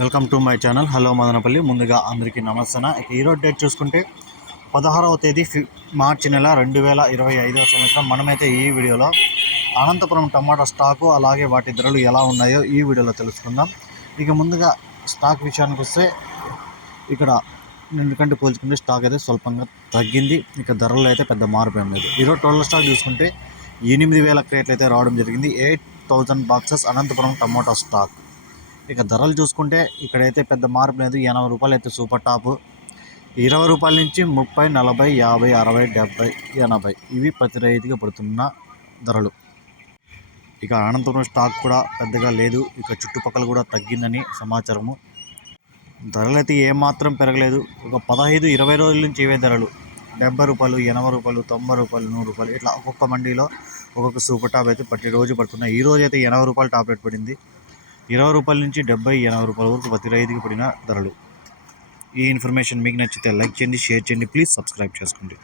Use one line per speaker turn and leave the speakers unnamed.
Welcome to my channel. Hello Madanapalle. ముందుగా అందరికీ నమస్తన ఇక ఈరోజు డేట్ చూసుకుంటే పదహారవ తేదీ ఫి మార్చి నెల రెండు వేల ఇరవై ఐదవ సంవత్సరం. మనమైతే ఈ వీడియోలో అనంతపురం టమాటా స్టాకు అలాగే వాటి ధరలు ఎలా ఉన్నాయో ఈ వీడియోలో తెలుసుకుందాం. ఇక ముందుగా స్టాక్ విషయానికి వస్తే ఇక్కడ ఎందుకంటే పోల్చుకుంటే స్టాక్ అయితే స్వల్పంగా తగ్గింది. ఇక ధరలు అయితే పెద్ద మార్పు ఏం లేదు. ఈరోజు టోటల్ స్టాక్ చూసుకుంటే ఎనిమిది వేల క్రేట్లు అయితే రావడం జరిగింది. Eight thousand boxes Anantapuram tomato stock. ఇక ధరలు చూసుకుంటే ఇక్కడైతే పెద్ద మార్పు లేదు. ఎనభై రూపాయలు అయితే సూపర్ టాప్. ఇరవై రూపాయల నుంచి ముప్పై నలభై యాభై అరవై డెబ్బై ఎనభై ఇవి ప్రతి రైతుగా పడుతున్న ధరలు. ఇక అనంతపురం స్టాక్ కూడా పెద్దగా లేదు. ఇక చుట్టుపక్కల కూడా తగ్గిందని సమాచారము. ధరలు అయితే ఏమాత్రం పెరగలేదు. ఒక పదహైదు ఇరవై రోజుల నుంచి ఇవే ధరలు. డెబ్బై రూపాయలు ఎనభై రూపాయలు తొంభై రూపాయలు నూరు రూపాయలు ఇట్లా ఒక్కొక్క మండీలో ఒక్కొక్క సూపర్ టాప్ అయితే ప్రతి రోజు పడుతున్నాయి. ఈ రోజు అయితే ఎనభై రూపాయలు టాప్ రేట్ పడింది. ఇరవై రూపాయల నుంచి డెబ్బై ఎనభై రూపాయల వరకు ప్రతి రైతుకి పడిన ధరలు. ఈ ఇన్ఫర్మేషన్ మీకు నచ్చితే లైక్ చేయండి షేర్ చేయండి ప్లీజ్ సబ్స్క్రైబ్ చేసుకోండి.